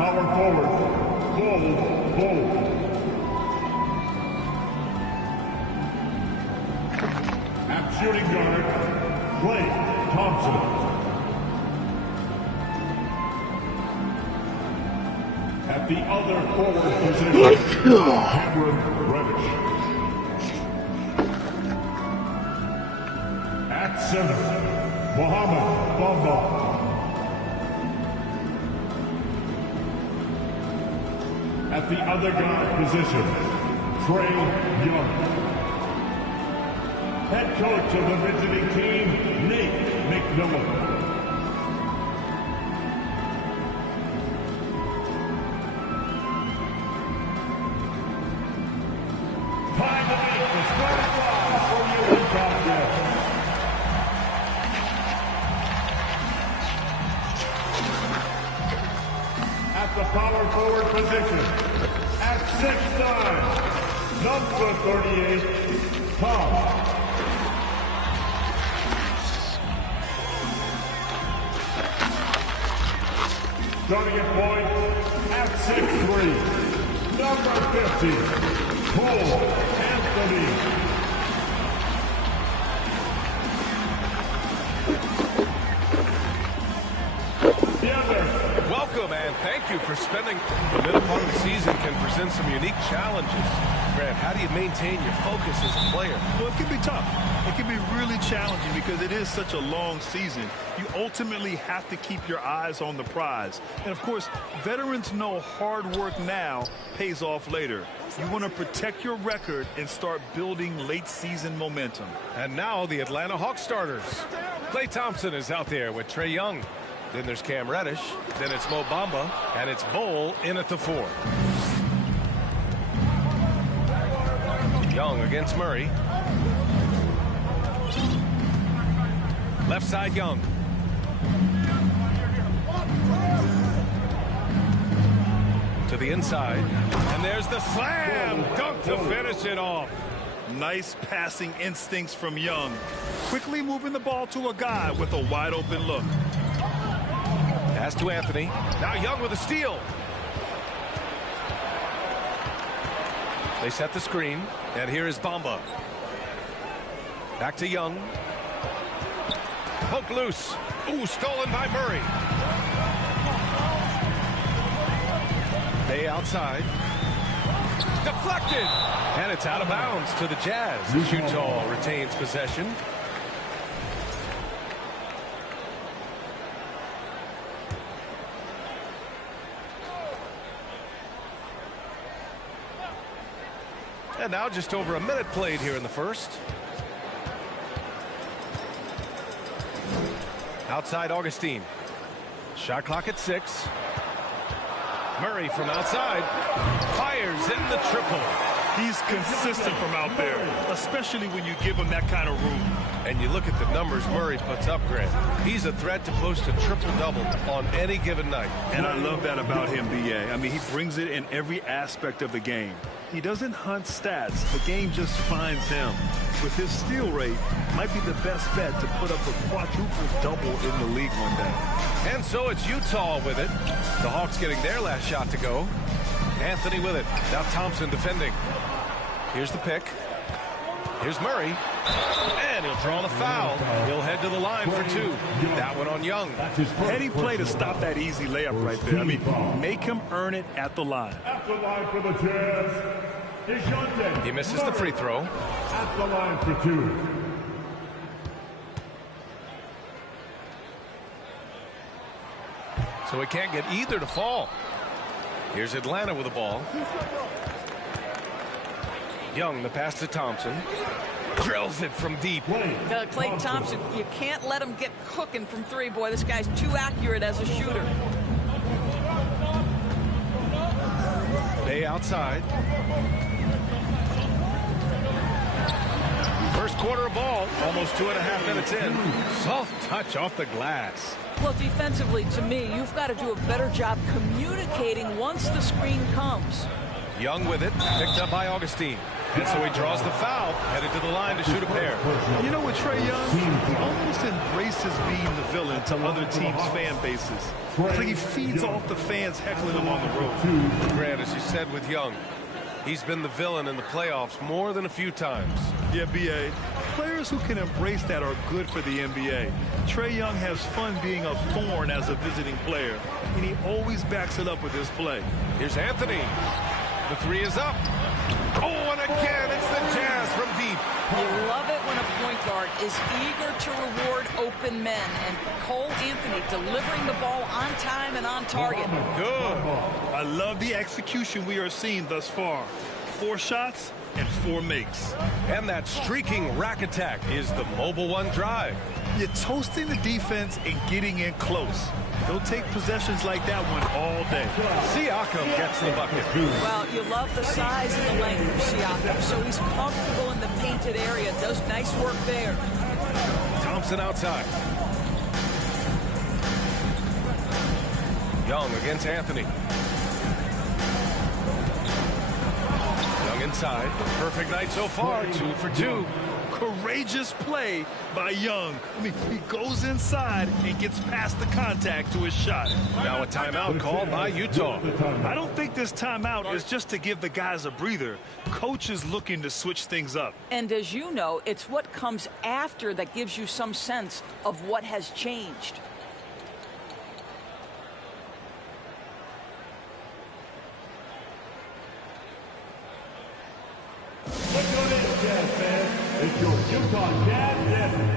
power forward, Bull. At shooting guard, Klay Thompson. At the other forward position, Cameron Reddish. At center, Mohamed Bamba. At the other guard position, Trae Young. Head coach of the visiting team, Nate McMillan. Time to make the starting line for you Utah Jazz. At the power forward position, at 6'9", number 38, Tom. Starting at point, at 6'3", number 50, Cole Anthony. Welcome and thank you for spending the middle part of the season. Can present some unique challenges. Grant, how do you maintain your focus as a player? Well, it can be tough. It can be really challenging because it is such a long season. You ultimately have to keep your eyes on the prize. And, of course, veterans know hard work now pays off later. You want to protect your record and start building late-season momentum. And now the Atlanta Hawks starters. Klay Thompson is out there with Trae Young. Then there's Cam Reddish. Then it's Mo Bamba. And it's Bull in at the 4. Young against Murray. Left side, Young. To the inside. And there's the slam dunk to finish it off. Nice passing instincts from Young. Quickly moving the ball to a guy with a wide open look. Pass to Anthony. Now Young with a steal. They set the screen. And here is Bamba. Back to Young. Poke loose. Ooh, stolen by Murray. Bay outside. Deflected. And it's out of bounds to the Jazz. Utah retains possession. And now just over a minute played here in the first. Outside Augustine. Shot clock at 6. Murray from outside. Fires in the triple. He's consistent from out there, especially when you give him that kind of room. And you look at the numbers Murray puts up, Grant. He's a threat to post a triple-double on any given night. And I love that about him, B.A. I mean, he brings it in every aspect of the game. He doesn't hunt stats. The game just finds him. With his steal rate, might be the best bet to put up a quadruple-double in the league one day. And so it's Utah with it. The Hawks getting their last shot to go. Anthony with it. Now Thompson defending. Here's the pick. Here's Murray. And he'll draw the foul. He'll head to the line for 2. That one on Young. Heady play to stop that easy layup right there. I mean, make him earn it at the line. At the line for the Jazz, DeJounte. He misses the free throw. At the line for 2. So he can't get either to fall. Here's Atlanta with the ball. Young, the pass to Thompson. Drills it from deep. Klay Thompson, you can't let him get cooking from 3, boy. This guy's too accurate as a shooter. Bay outside. First quarter of ball, almost 2.5 minutes in. Soft touch off the glass. Well, defensively, to me, you've got to do a better job communicating once the screen comes. Young with it, picked up by Augustine. And so he draws the foul, headed to the line to shoot a pair. You know what, Trae Young? He almost embraces being the villain to other teams' fan bases. It's like he feeds off the fans heckling him on the road. Grant, as you said with Young, he's been the villain in the playoffs more than a few times. Yeah, B.A. Players who can embrace that are good for the NBA. Trae Young has fun being a thorn as a visiting player, and he always backs it up with his play. Here's Anthony. The three is up. Oh, and again, it's the Jazz from deep. You love it when a point guard is eager to reward open men, and Cole Anthony delivering the ball on time and on target. Good. I love the execution we are seeing thus far. 4 shots and 4 makes. And that streaking rack attack is the Mobile One drive. You're toasting the defense and getting in close. They'll take possessions like that one all day. Siakam gets the bucket. Well, you love the size and the length of Siakam, so he's comfortable in the painted area. Does nice work there. Thompson outside. Young against Anthony. Young inside. Perfect night so far. 2 for 2. Courageous play by Young. I mean, he goes inside and gets past the contact to his shot. Now a timeout called by Utah. I don't think this timeout is just to give the guys a breather. Coach is looking to switch things up. And as you know, it's what comes after that gives you some sense of what has changed. Look at this, Jazz fans. It's your Utah Jazz Denver.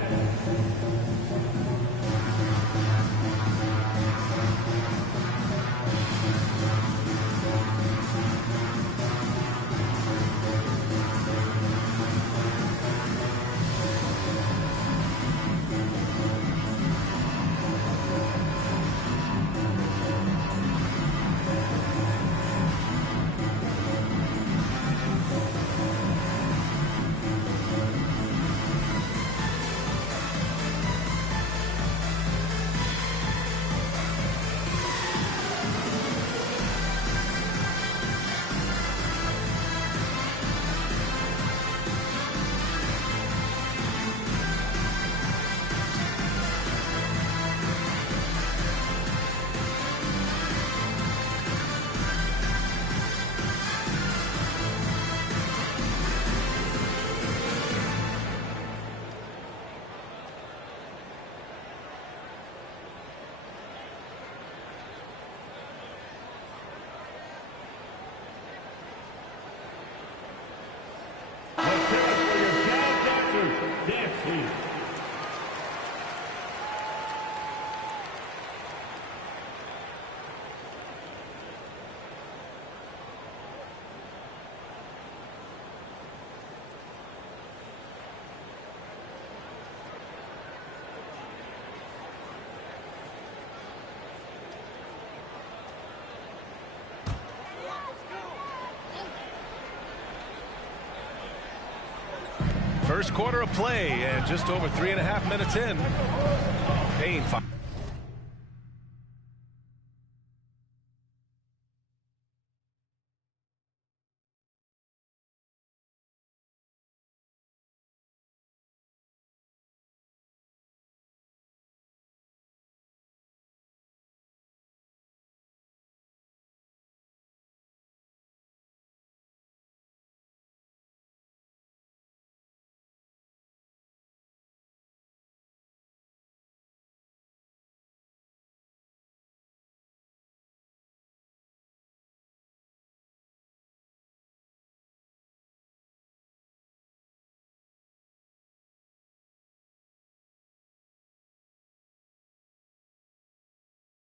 First quarter of play and just over 3.5 minutes in. Payne.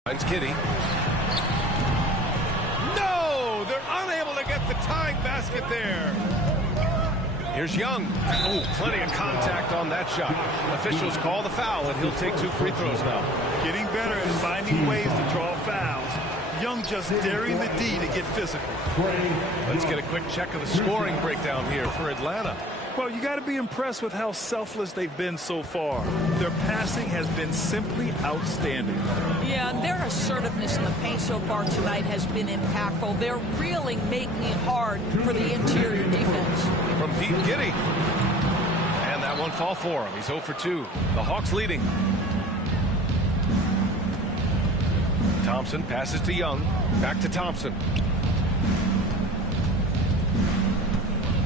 Finds Kitty. No! They're unable to get the tying basket there. Here's Young. Oh, plenty of contact on that shot. Officials call the foul, and he'll take 2 free throws now. Getting better and finding ways to draw fouls. Young just daring the D to get physical. Let's get a quick check of the scoring breakdown here for Atlanta. Well, you got to be impressed with how selfless they've been so far. Their passing has been simply outstanding. Yeah, and their assertiveness in the paint so far tonight has been impactful. They're really making it hard for the interior defense. From deep, Giddey. And that one fall for him. He's 0 for 2. The Hawks leading. Thompson passes to Young. Back to Thompson.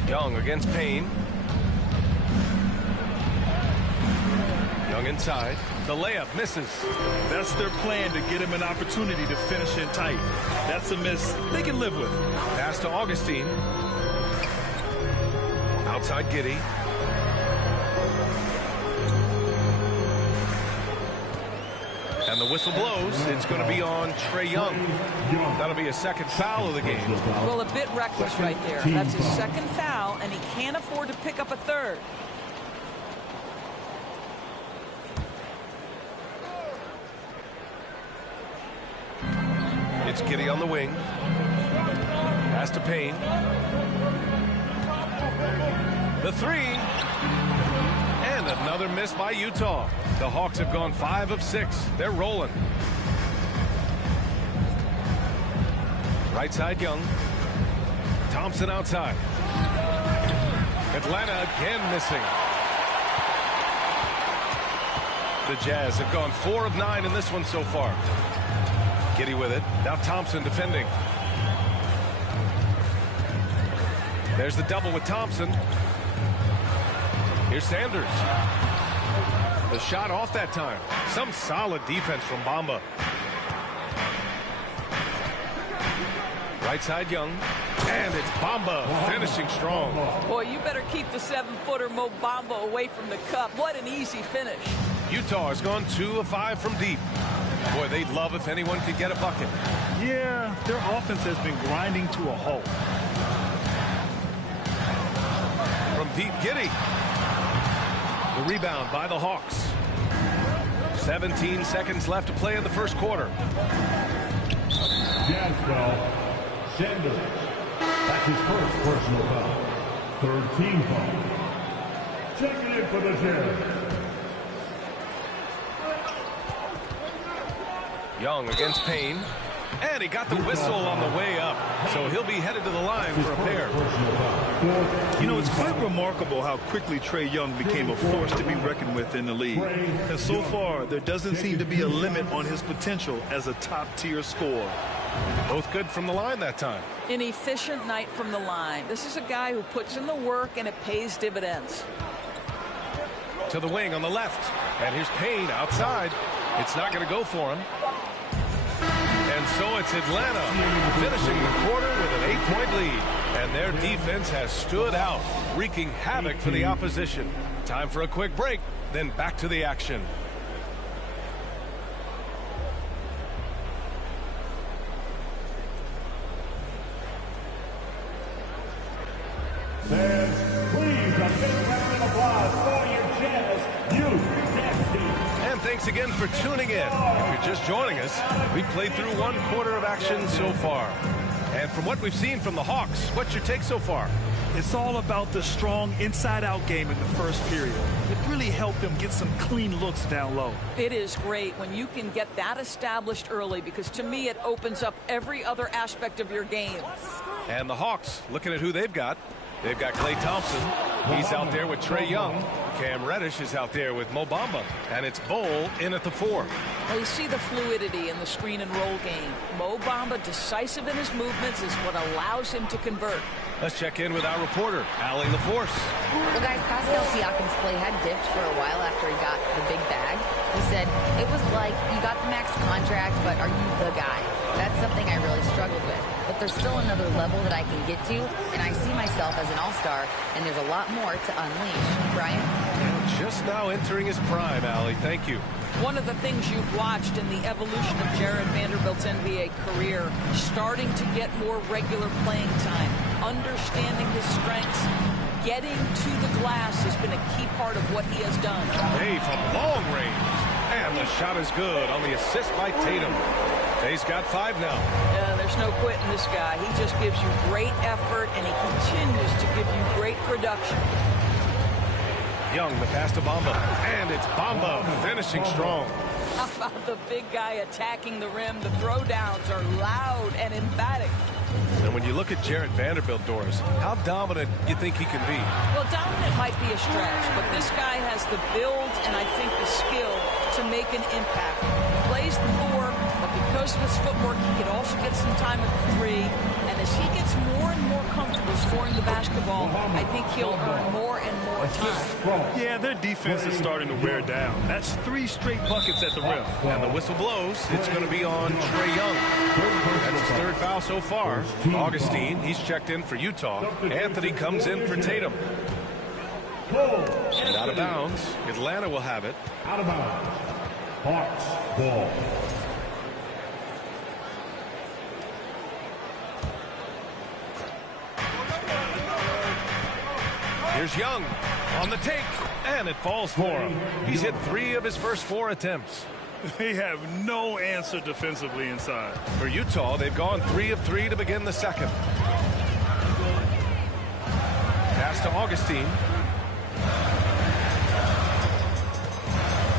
Young against Payne. Young inside. The layup misses. That's their plan, to get him an opportunity to finish in tight. That's a miss they can live with. Pass to Augustine. Outside Giddey. And the whistle blows. It's going to be on Trae Young. That'll be a second foul of the game. Well, a bit reckless right there. That's his second foul, and he can't afford to pick up a third. It's Giddey on the wing. Pass to Payne. The three. And another miss by Utah. The Hawks have gone 5 of 6. They're rolling. Right side Young. Thompson outside. Atlanta again missing. The Jazz have gone 4 of 9 in this one so far. Giddey with it. Now Thompson defending. There's the double with Thompson. Here's Sanders. The shot off that time. Some solid defense from Bamba. Right side Young. And it's Bamba finishing strong. Boy, you better keep the 7-footer Mo Bamba away from the cup. What an easy finish. Utah has gone 2 of 5 from deep. Boy, they'd love if anyone could get a bucket. Yeah, their offense has been grinding to a halt. From deep, Giddey. The rebound by the Hawks. 17 seconds left to play in the first quarter. Jazz foul. Sanders. That's his first personal foul. Third team foul. Checking in for the Jazz. Young against Payne. And he got the whistle on the way up. So he'll be headed to the line for a pair. You know, it's quite remarkable how quickly Trae Young became a force to be reckoned with in the league. And so far, there doesn't seem to be a limit on his potential as a top-tier scorer. Both good from the line that time. An efficient night from the line. This is a guy who puts in the work, and it pays dividends. To the wing on the left. And here's Payne outside. It's not going to go for him. And so it's Atlanta finishing the quarter with an 8-point lead. And their defense has stood out, wreaking havoc for the opposition. Time for a quick break, then back to the action. Fans, please, a big round of applause for your Jazz Youth Dance Team. And thanks again for tuning in. If you're just joining us, we've played through 1 quarter of action so far. And from what we've seen from the Hawks, what's your take so far? It's all about the strong inside-out game in the first period. It really helped them get some clean looks down low. It is great when you can get that established early, because to me it opens up every other aspect of your game. And the Hawks, looking at who they've got. They've got Klay Thompson. He's out there with Trae Young. Cam Reddish is out there with Mo Bamba. And it's Bol in at the 4. Well, you see the fluidity in the screen and roll game. Mo Bamba, decisive in his movements, is what allows him to convert. Let's check in with our reporter, Allie LaForce. Well, guys, Pascal Siakam's play had dipped for a while after he got the big bag. He said, it was like, you got the max contract, but are you the guy? That's something I really struggled with. But there's still another level that I can get to, and I see myself as an all-star, and there's a lot more to unleash. Brian? Just now entering his prime, Allie. Thank you. One of the things you've watched in the evolution of Jared Vanderbilt's NBA career, starting to get more regular playing time, understanding his strengths, getting to the glass has been a key part of what he has done. Hey, from long range. And the shot is good on the assist by Tatum. He's got 5 now. There's no quitting this guy. He just gives you great effort, and he continues to give you great production. Young, the pass to Bamba. And it's Bamba finishing strong. How about the big guy attacking the rim? The throwdowns are loud and emphatic. And when you look at Jarrett Vanderbilt, Doris, how dominant you think he can be? Well, dominant might be a stretch, but this guy has the build and I think the skill to make an impact. He plays the 4, but because of his footwork, he can also get some time at the 3. And as he gets more and more comfortable scoring the basketball, I think he'll earn more and more time. Yeah, their defense is starting to wear down. That's 3 straight buckets at the rim. And the whistle blows. It's going to be on Trae Young. That's his 3rd foul so far. Augustine, he's checked in for Utah. Anthony comes in for Tatum. And out of bounds. Atlanta will have it. Out of bounds. Hawks ball. Here's Young on the take, and it falls for him. He's hit 3 of his first 4 attempts. They have no answer defensively inside. For Utah, they've gone 3 of 3 to begin the second. Pass to Augustine.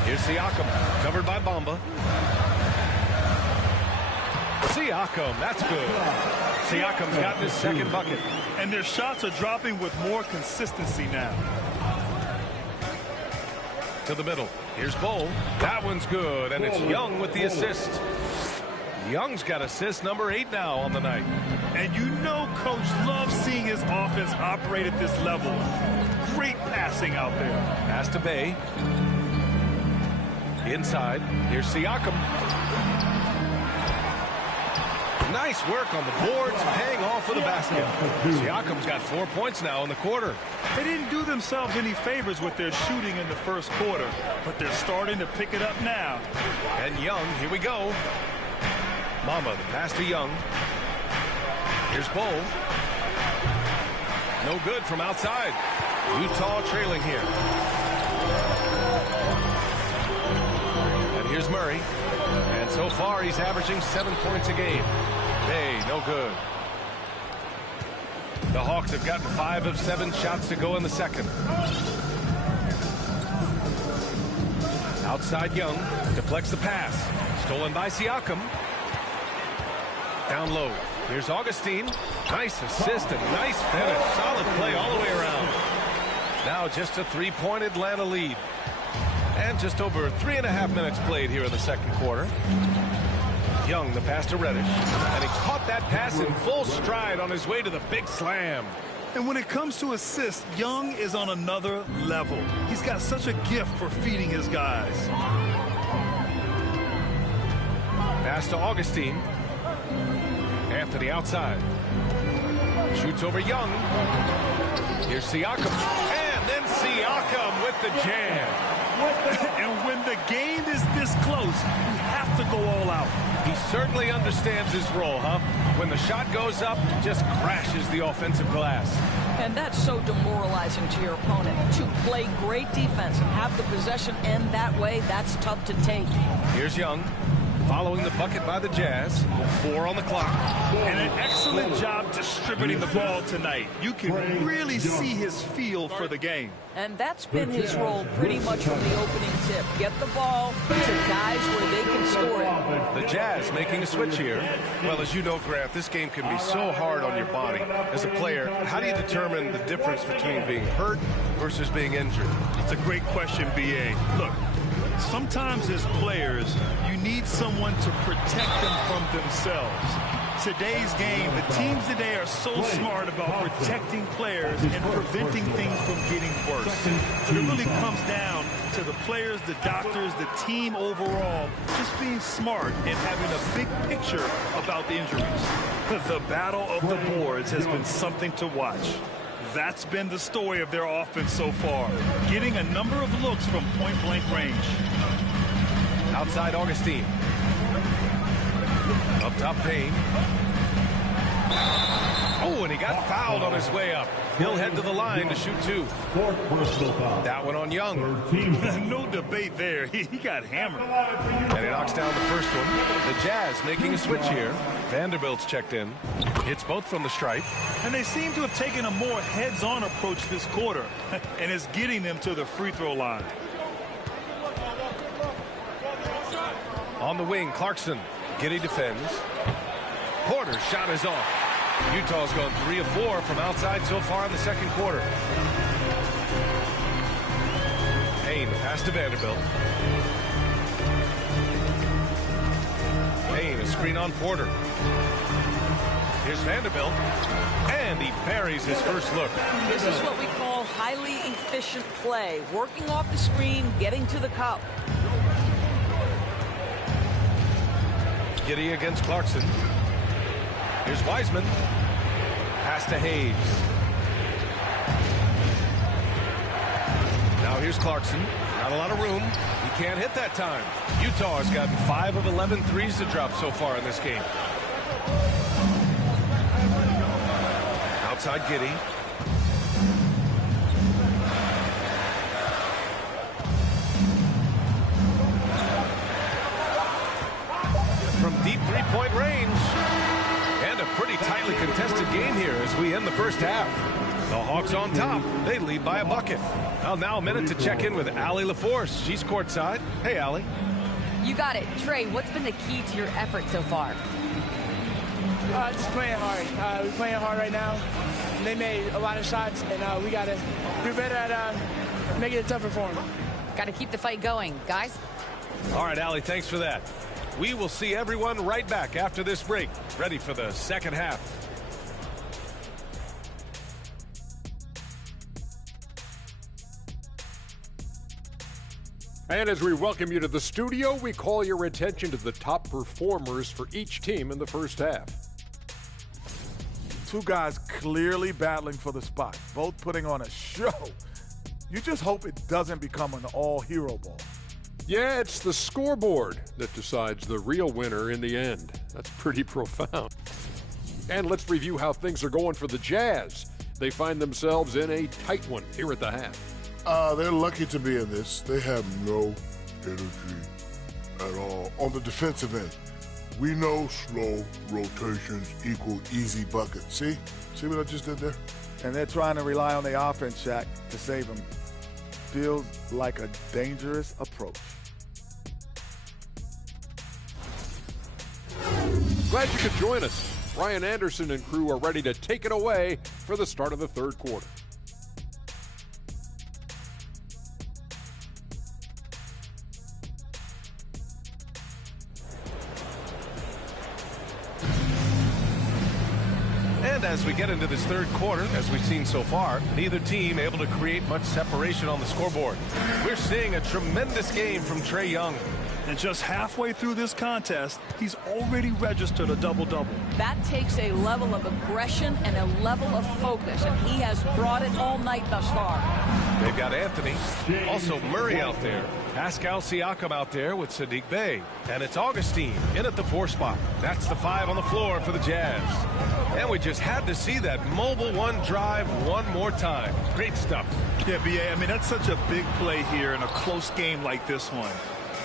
Here's Siakam, covered by Bamba. Siakam, that's good. Siakam's gotten his 2nd bucket. And their shots are dropping with more consistency now. To the middle. Here's Bol. That one's good, and it's Young with the assist. Young's got assist number 8 now on the night. And you know Coach loves seeing his offense operate at this level. Great passing out there. Pass to Bay. Inside. Here's Siakam. Nice work on the boards, paying off for the basket. Siakam's got 4 points now in the quarter. They didn't do themselves any favors with their shooting in the first quarter, but they're starting to pick it up now. And Young, here we go. Mama, the pass to Young. Here's Bol. No good from outside. Utah trailing here. And here's Murray. And so far, he's averaging 7 points a game. Hey, no good. The Hawks have gotten 5 of 7 shots to go in the second. Outside Young. Deflects the pass. Stolen by Siakam. Down low. Here's Augustine. Nice assist and nice finish. Solid play all the way around. Now just a 3-point Atlanta lead. And just over 3.5 minutes played here in the second quarter. Young, the pass to Reddish. And he caught that pass in full stride on his way to the big slam. And when it comes to assists, Young is on another level. He's got such a gift for feeding his guys. Pass to Augustine. Anthony outside. Shoots over Young. Here's Siakam. And then Siakam with the jam. And when the game is this close, you have to go all out. He certainly understands his role, huh? When the shot goes up, just crashes the offensive glass. And that's so demoralizing to your opponent. To play great defense and have the possession end that way, that's tough to take. Here's Young. Following the bucket by the Jazz. 4 on the clock. And an excellent job distributing the ball tonight. You can really see his feel for the game. And that's been his role pretty much from the opening tip. Get the ball to guys where they can score it. The Jazz making a switch here. Well, as you know, Grant, this game can be so hard on your body. As a player, how do you determine the difference between being hurt versus being injured? It's a great question, B.A. Look, sometimes as players, you need someone to protect them from themselves. Today's game, the teams today are so smart about protecting players and preventing things from getting worse. But it really comes down to the players, the doctors, the team overall, just being smart and having a big picture about the injuries. The battle of the boards has been something to watch. That's been the story of their offense so far, getting a number of looks from point-blank range. Outside Augustine. Up top Payne. Oh, and he got fouled on his way up. He'll head to the line to shoot 2. Fourth personal foul. That one on Young. Third team foul. No debate there. He got hammered. And he knocks down the first one. The Jazz making a switch here. Vanderbilt's checked in. Hits both from the stripe. And they seem to have taken a more heads-on approach this quarter. And it's getting them to the free throw line. On the wing, Clarkson. Giddey defends. Porter's shot is off. Utah's gone 3 of 4 from outside so far in the second quarter. Payne pass to Vanderbilt. Payne, a screen on Porter. Here's Vanderbilt. And he buries his first look. This is what we call highly efficient play. Working off the screen, getting to the cup. Giddey against Clarkson. Here's Wiseman. Pass to Hayes. Now here's Clarkson. Not a lot of room. He can't hit that time. Utah has gotten 5 of 11 threes to drop so far in this game. Outside Giddey. From deep three-point range. And a pretty tightly contested game here as we end the first half. The Hawks on top. They lead by a bucket. Well, now a minute to check in with Allie LaForce. She's courtside. Hey, Allie. You got it. Trey, what's been the key to your effort so far? Just playing hard. We're playing hard right now. They made a lot of shots, and we got to do better at making it tougher for them. Got to keep the fight going, guys. All right, Allie, thanks for that. We will see everyone right back after this break, ready for the second half. And as we welcome you to the studio, we call your attention to the top performers for each team in the first half. Two guys clearly battling for the spot, both putting on a show. You just hope it doesn't become an all-hero ball. Yeah, it's the scoreboard that decides the real winner in the end. That's pretty profound. And let's review how things are going for the Jazz. They find themselves in a tight one here at the half. They're lucky to be in this. They have no energy at all. On the defensive end, we know slow rotations equal easy buckets. See what I just did there? And they're trying to rely on the offense, Shaq, to save them. Feels like a dangerous approach. Glad you could join us. Ryan Anderson and crew are ready to take it away for the start of the third quarter. And as we get into this third quarter, as we've seen so far, neither team able to create much separation on the scoreboard. We're seeing a tremendous game from Trae Young. And just halfway through this contest, he's already registered a double-double. That takes a level of aggression and a level of focus, and he has brought it all night thus far. They've got Anthony, also Murray out there, Pascal Siakam out there with Sadiq Bey, and it's Augustine in at the 4 spot. That's the 5 on the floor for the Jazz. And we just had to see that mobile one drive one more time. Great stuff. Yeah, B.A., I mean, that's such a big play here in a close game like this one.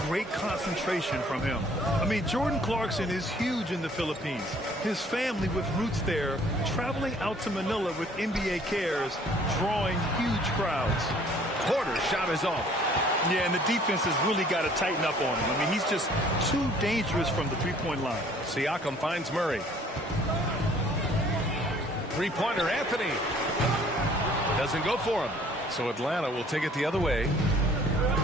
Great concentration from him. I mean, Jordan Clarkson is huge in the Philippines. His family with roots there, traveling out to Manila with NBA Cares, drawing huge crowds. Porter's shot is off. Yeah, and the defense has really got to tighten up on him. I mean, he's just too dangerous from the three-point line. Siakam finds Murray. Three-pointer, Anthony. Doesn't go for him. So Atlanta will take it the other way.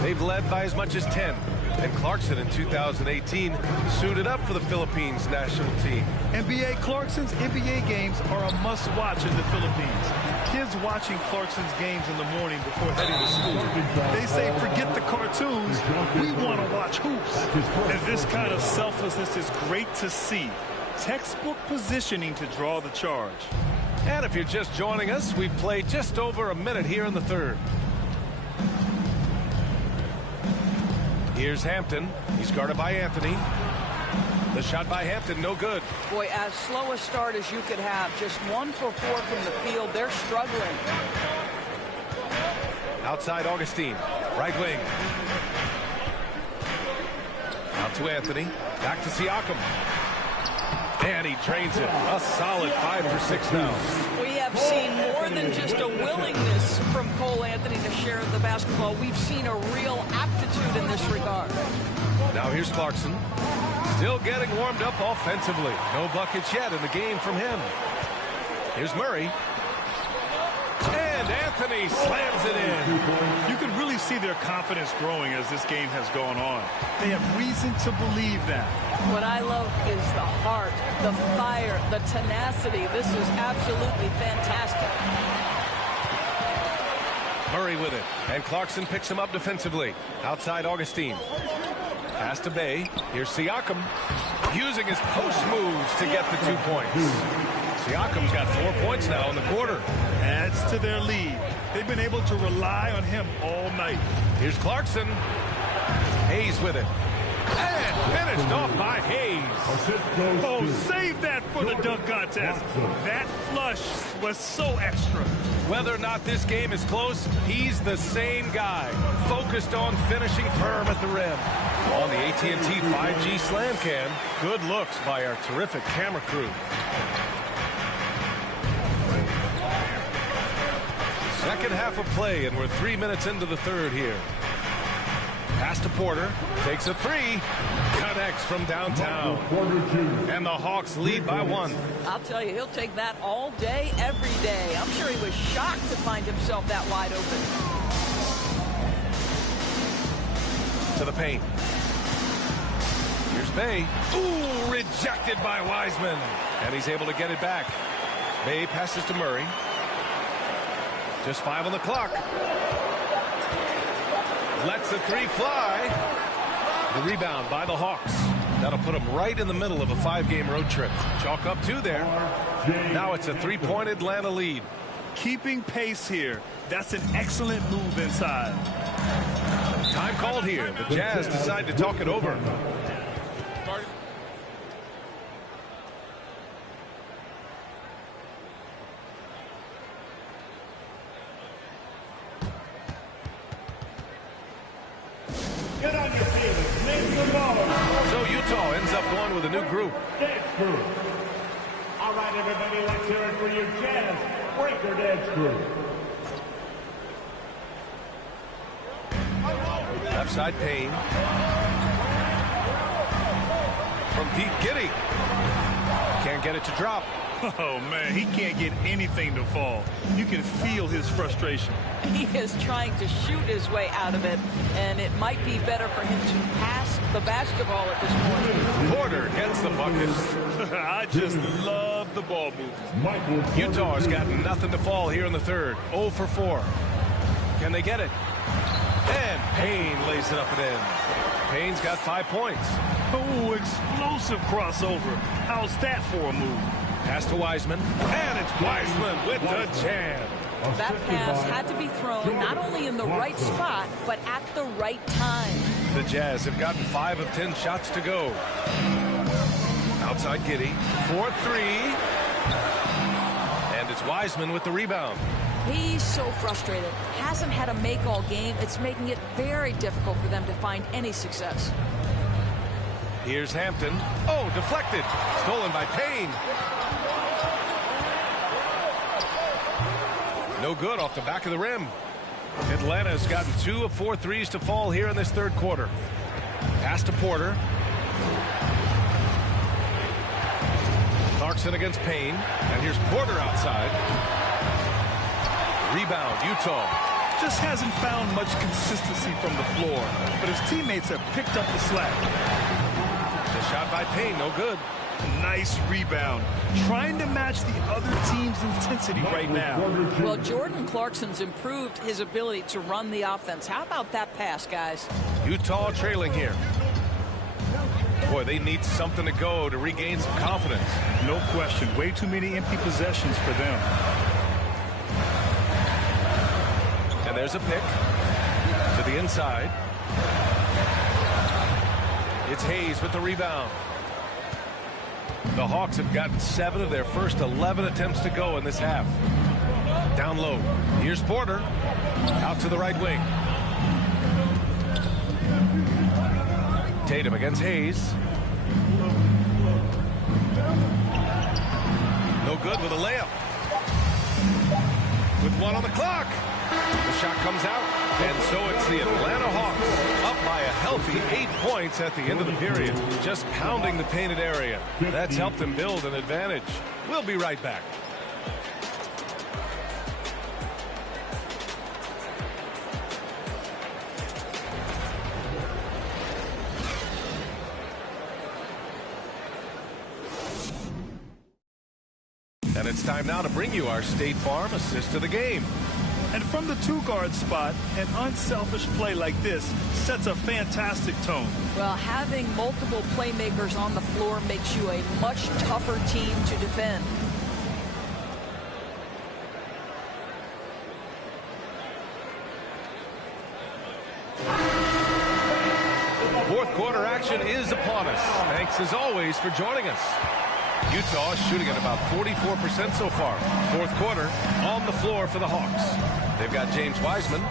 They've led by as much as 10. And Clarkson in 2018 suited up for the Philippines national team. NBA Clarkson's NBA games are a must-watch in the Philippines. Kids watching Clarkson's games in the morning before heading to school. They say, forget the cartoons, we want to watch hoops. And this kind of selflessness is great to see. Textbook positioning to draw the charge. And if you're just joining us, we've played just over a minute here in the third. Here's Hampton. He's guarded by Anthony. The shot by Hampton, no good. Boy, as slow a start as you could have. Just 1 for 4 from the field. They're struggling. Outside Augustine, right wing. Out to Anthony. Back to Siakam. And he drains it. A solid 5 for 6 now. We have seen more than just a willingness from Cole Anthony to share the basketball. We've seen a real aptitude in this regard. Now here's Clarkson. Still getting warmed up offensively. No buckets yet in the game from him. Here's Murray. And Anthony slams it in. You can really see their confidence growing as this game has gone on. They have reason to believe that. What I love is the heart, the fire, the tenacity. This is absolutely fantastic. Murray with it. And Clarkson picks him up defensively. Outside Augustine. Pass to Bay. Here's Siakam. Using his post moves to get the 2 points. Siakam's got 4 points now in the quarter. Adds to their lead. They've been able to rely on him all night. Here's Clarkson. Hayes with it. And finished off by Hayes. Oh, save that for the dunk contest. That flush was so extra. Whether or not this game is close, he's the same guy. Focused on finishing firm at the rim. On the AT&T 5G Slam Cam, good looks by our terrific camera crew. Second half of play, and we're 3 minutes into the third here. Pass to Porter. Takes a three. Connects from downtown. And the Hawks lead by 1. I'll tell you, he'll take that all day, every day. I'm sure he was shocked to find himself that wide open. To the paint. Here's Bay. Ooh, rejected by Wiseman. And he's able to get it back. Bay passes to Murray. Just 5 on the clock. Lets the three fly. The rebound by the Hawks. That'll put them right in the middle of a 5-game road trip. Chalk up 2 there. Now it's a 3-point Atlanta lead. Keeping pace here. That's an excellent move inside. Time called here. The Jazz decide to talk it over. Get on your feet. Make the ball. So Utah ends up going with a new group. Dance crew. All right, everybody, let's hear it for your Jazz Breaker Dance crew. Left side Payne. From deep, Giddey. Can't get it to drop. Oh, man, he can't get anything to fall. You can feel his frustration. He is trying to shoot his way out of it, and it might be better for him to pass the basketball at this point. Porter gets the bucket. I just love the ball movement. Utah's got nothing to fall here in the third. 0 for 4. Can they get it? And Payne lays it up and in. Payne's got 5 points. Oh, explosive crossover. How's that for a move? Pass to Wiseman. And it's Wiseman with the jam. That pass had to be thrown not only in the right spot, but at the right time. The Jazz have gotten 5 of 10 shots to go. Outside Giddey. 4-3. And it's Wiseman with the rebound. He's so frustrated. Hasn't had a make all game. It's making it very difficult for them to find any success. Here's Hampton. Oh, deflected. Stolen by Payne. No good off the back of the rim. Atlanta's gotten 2 of 4 threes to fall here in this third quarter. Pass to Porter. Clarkson against Payne. And here's Porter outside. Rebound, Utah. Just hasn't found much consistency from the floor, but his teammates have picked up the slack. The shot by Payne, no good. Nice rebound. Trying to match the other team's intensity right now. Well, Jordan Clarkson's improved his ability to run the offense. How about that pass, guys? Utah trailing here. Boy, they need something to go to regain some confidence. No question. Way too many empty possessions for them. And there's a pick to the inside. It's Hayes with the rebound. The Hawks have gotten 7 of their first 11 attempts to go in this half. Down low. Here's Porter. Out to the right wing. Tatum against Hayes. No good with a layup. With 1 on the clock. The shot comes out. And so it's the Atlanta Hawks up by a healthy 8 points at the end of the period. Just pounding the painted area. That's helped them build an advantage. We'll be right back. And it's time now to bring you our State Farm assist of the game. And from the 2-guard spot, an unselfish play like this sets a fantastic tone. Well, having multiple playmakers on the floor makes you a much tougher team to defend. Fourth quarter action is upon us. Thanks as always for joining us. Utah is shooting at about 44% so far. Fourth quarter on the floor for the Hawks. They've got James Wiseman.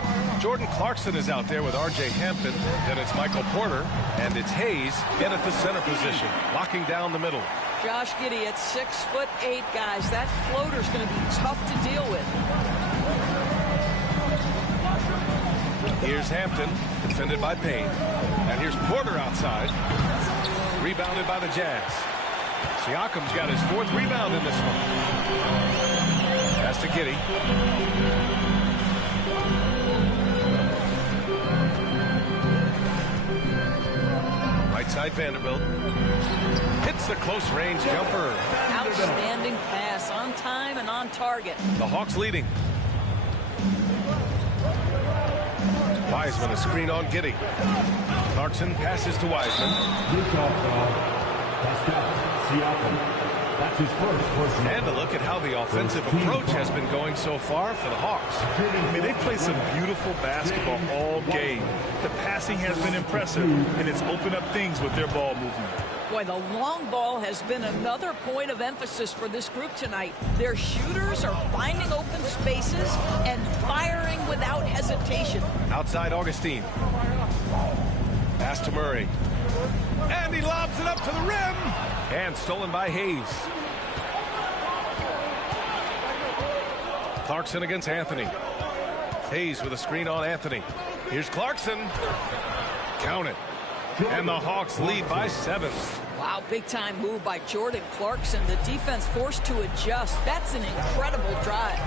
Jordan Clarkson is out there with R.J. Hampton. Then it's Michael Porter. And it's Hayes in at the center position, locking down the middle. Josh Giddey at 6'8", guys. That floater's going to be tough to deal with. Here's Hampton, defended by Payne. And here's Porter outside. Rebounded by the Jazz. Siakam's got his 4th rebound in this one. Pass to Giddey. Right side Vanderbilt. Hits the close range jumper. Outstanding pass, on time and on target. The Hawks leading. Wiseman a screen on Giddey. Clarkson passes to Wiseman. Utah foul. Pascal Siakam. That's his first personal. And a look at how the offensive approach has been going so far for the Hawks. I mean, they've played some beautiful basketball all game. The passing has been impressive, and it's opened up things with their ball movement. Boy, the long ball has been another point of emphasis for this group tonight. Their shooters are finding open spaces and firing without hesitation. Outside Augustine. Pass to Murray. And he lobs it up to the rim. And stolen by Hayes. Clarkson against Anthony. Hayes with a screen on Anthony. Here's Clarkson. Count it. And the Hawks lead by 7. Wow, big-time move by Jordan Clarkson. The defense forced to adjust. That's an incredible drive.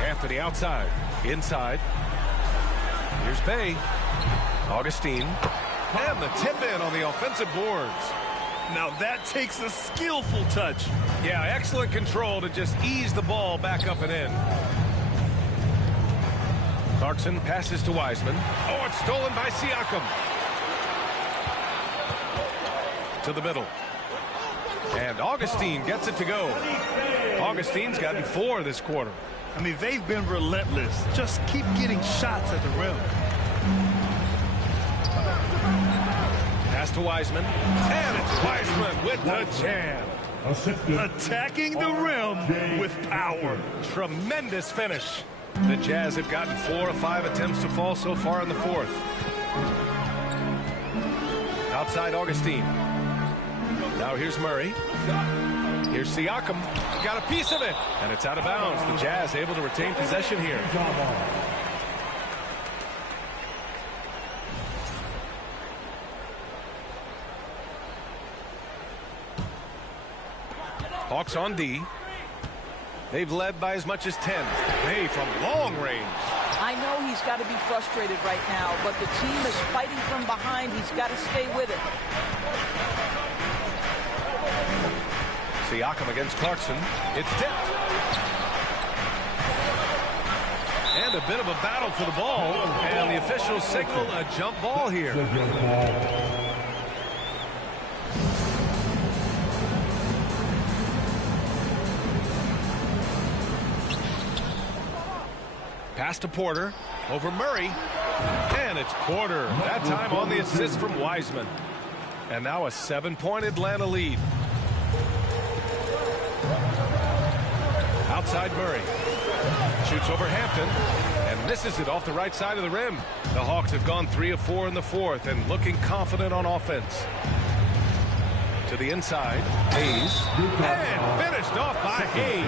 Anthony outside. Inside. Here's Bay. Augustine. And the tip-in on the offensive boards. Now that takes a skillful touch. Yeah, excellent control to just ease the ball back up and in. Clarkson passes to Wiseman. Oh, it's stolen by Siakam. To the middle. And Augustine gets it to go. Augustine's gotten 4 this quarter. I mean, they've been relentless. Just keep getting shots at the rim. Pass to Wiseman. And it's Wiseman with the jam. Attacking the rim with power. Tremendous finish. The Jazz have gotten 4 of 5 attempts to fall so far in the 4th. Outside Augustine. Now here's Murray. Here's Siakam. Got a piece of it. And it's out of bounds. The Jazz able to retain possession here. Hawks on D. They've led by as much as 10. Hey, from long range. I know he's got to be frustrated right now, but the team is fighting from behind. He's got to stay with it. Siakam against Clarkson. It's tipped. And a bit of a battle for the ball. And the officials signal a jump ball here. Pass to Porter. Over Murray. And it's Porter. That time on the assist from Wiseman. And now a 7-point Atlanta lead. Outside Murray. Shoots over Hampton and misses it off the right side of the rim. The Hawks have gone 3 of 4 in the fourth and looking confident on offense. To the inside, Hayes, and finished off by Hayes.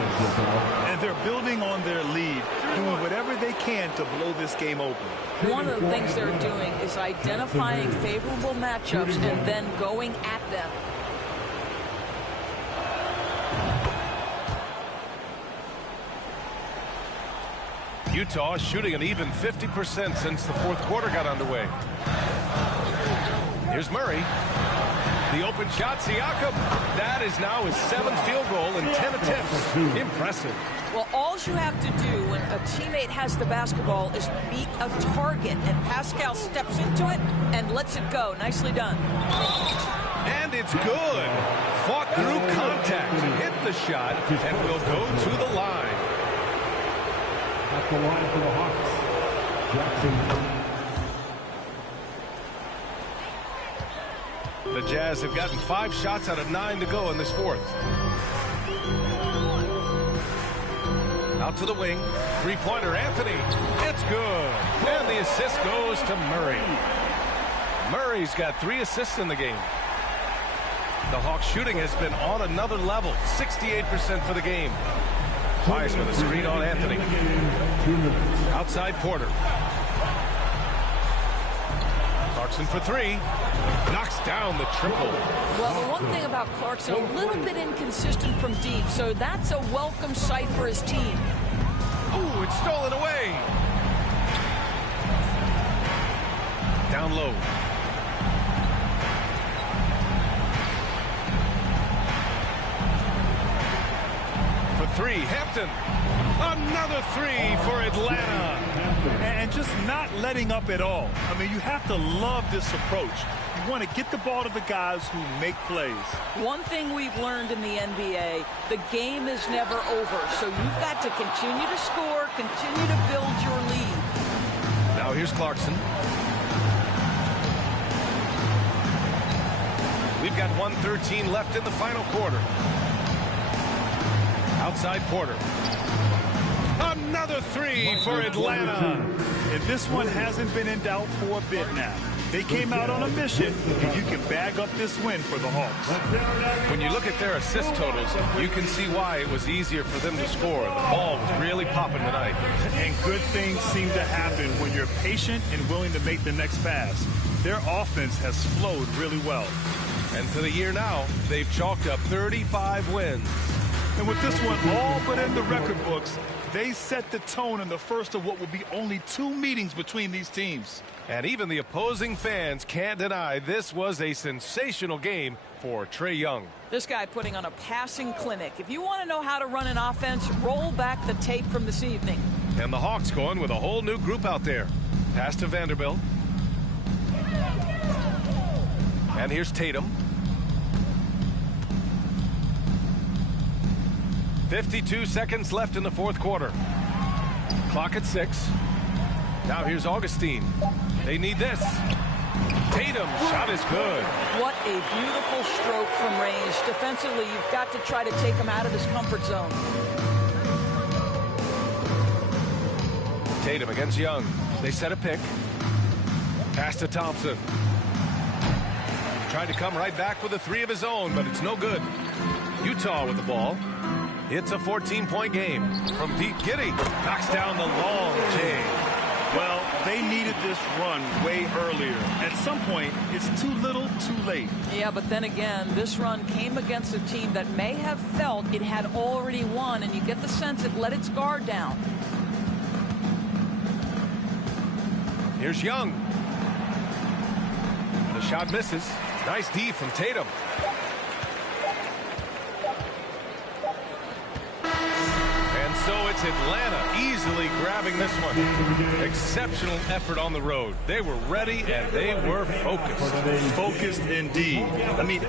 And they're building on their lead, doing whatever they can to blow this game open. One of the things they're doing is identifying favorable matchups and then going at them. Utah shooting an even 50% since the fourth quarter got underway. Here's Murray. The open shot, Siakam. That is now his 7th field goal in 10 attempts. Impressive. Well, all you have to do when a teammate has the basketball is beat a target, and Pascal steps into it and lets it go. Nicely done. And it's good. Fought through contact, hit the shot, and will go to the line. At the line for the Hawks, Jackson. The Jazz have gotten 5 shots out of 9 to go in this fourth. Out to the wing. 3-pointer, Anthony. It's good. And the assist goes to Murray. Murray's got 3 assists in the game. The Hawks shooting has been on another level. 68% for the game. Wiseman, a screen on Anthony. Outside Porter. Clarkson for 3. Knocks down the triple. Well, the one thing about Clarkson, a little bit inconsistent from deep, so that's a welcome sight for his team. Ooh, it's stolen away. Down low. For 3, Hampton. Another 3 for Atlanta. And just not letting up at all. I mean, you have to love this approach. You want to get the ball to the guys who make plays. One thing we've learned in the NBA, the game is never over. So you've got to continue to score, continue to build your lead. Now here's Clarkson. We've got 1:13 left in the final quarter. Outside Porter. Another 3 for Atlanta. And this one hasn't been in doubt for a bit now. They came out on a mission, and you can bag up this win for the Hawks. When you look at their assist totals, you can see why it was easier for them to score. The ball was really popping tonight. And good things seem to happen when you're patient and willing to make the next pass. Their offense has flowed really well. And for the year now, they've chalked up 35 wins. And with this one all but in the record books, they set the tone in the first of what will be only 2 meetings between these teams. And even the opposing fans can't deny this was a sensational game for Trae Young. This guy putting on a passing clinic. If you want to know how to run an offense, roll back the tape from this evening. And the Hawks going with a whole new group out there. Pass to Vanderbilt. And here's Tatum. 52 seconds left in the fourth quarter. Clock at 6. Now here's Augustine. They need this. Tatum, shot is good. What a beautiful stroke from range. Defensively, you've got to try to take him out of his comfort zone. Tatum against Young. They set a pick. Pass to Thompson. Tried to come right back with a 3 of his own, but it's no good. Utah with the ball. It's a 14-point game. From deep, Giddey knocks down the long J. Well, they needed this run way earlier. At some point, it's too little, too late. Yeah, but then again, this run came against a team that may have felt it had already won, and you get the sense it let its guard down. Here's Young. The shot misses. Nice D from Tatum. So it's Atlanta easily grabbing this one. Exceptional effort on the road. They were ready and they were focused. Focused indeed. I mean,